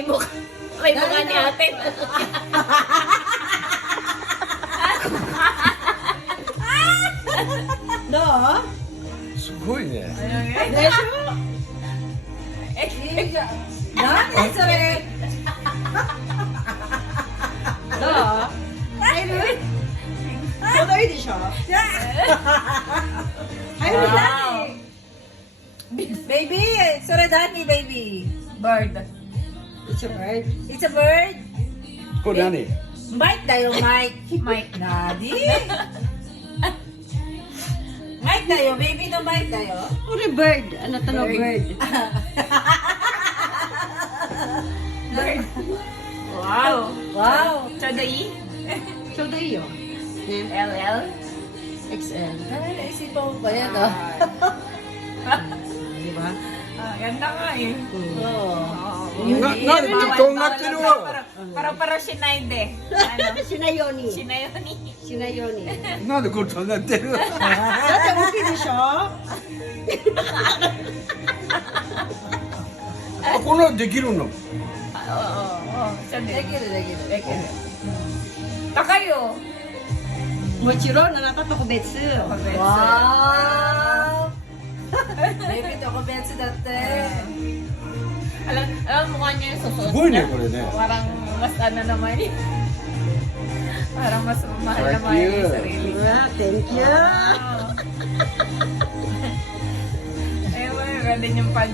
may mukha ni ate. No? すごいね。でしょ何それどう入るちょうどいいでしょ入る何ベイビーそれ何ベイビー Bird. It's a bird It's a bird これ何？マイクだよマイクマイク。なにマイクだよベイビーのマイクだよ Puro bird. Ano to no bird? Bird. Wow. Wow Chodoy. Chodo iyo. LL. XL. Ay, naisipan mo ba yan ah? Di ba? Ganda nga eh. Oo.なんでとんがってるわ。 Para si Naide. Ano? Sinayoni. Sinayoni. Sinayoni. なんでこれとんがってる？だって大きいでしょあ、こんなのできるの？ Oo. Sabi. できるできるできる。高いよ。 Mochiro na napapakubetsu. Wow! Baby, ako bensi dati. Alam mo kanya yung susunod. すごいねこれね。 Parang mas ano naman eh. Parang mas mahal Thank naman yung you. sarili. Thank you. Wow. Eh, ganda yung pag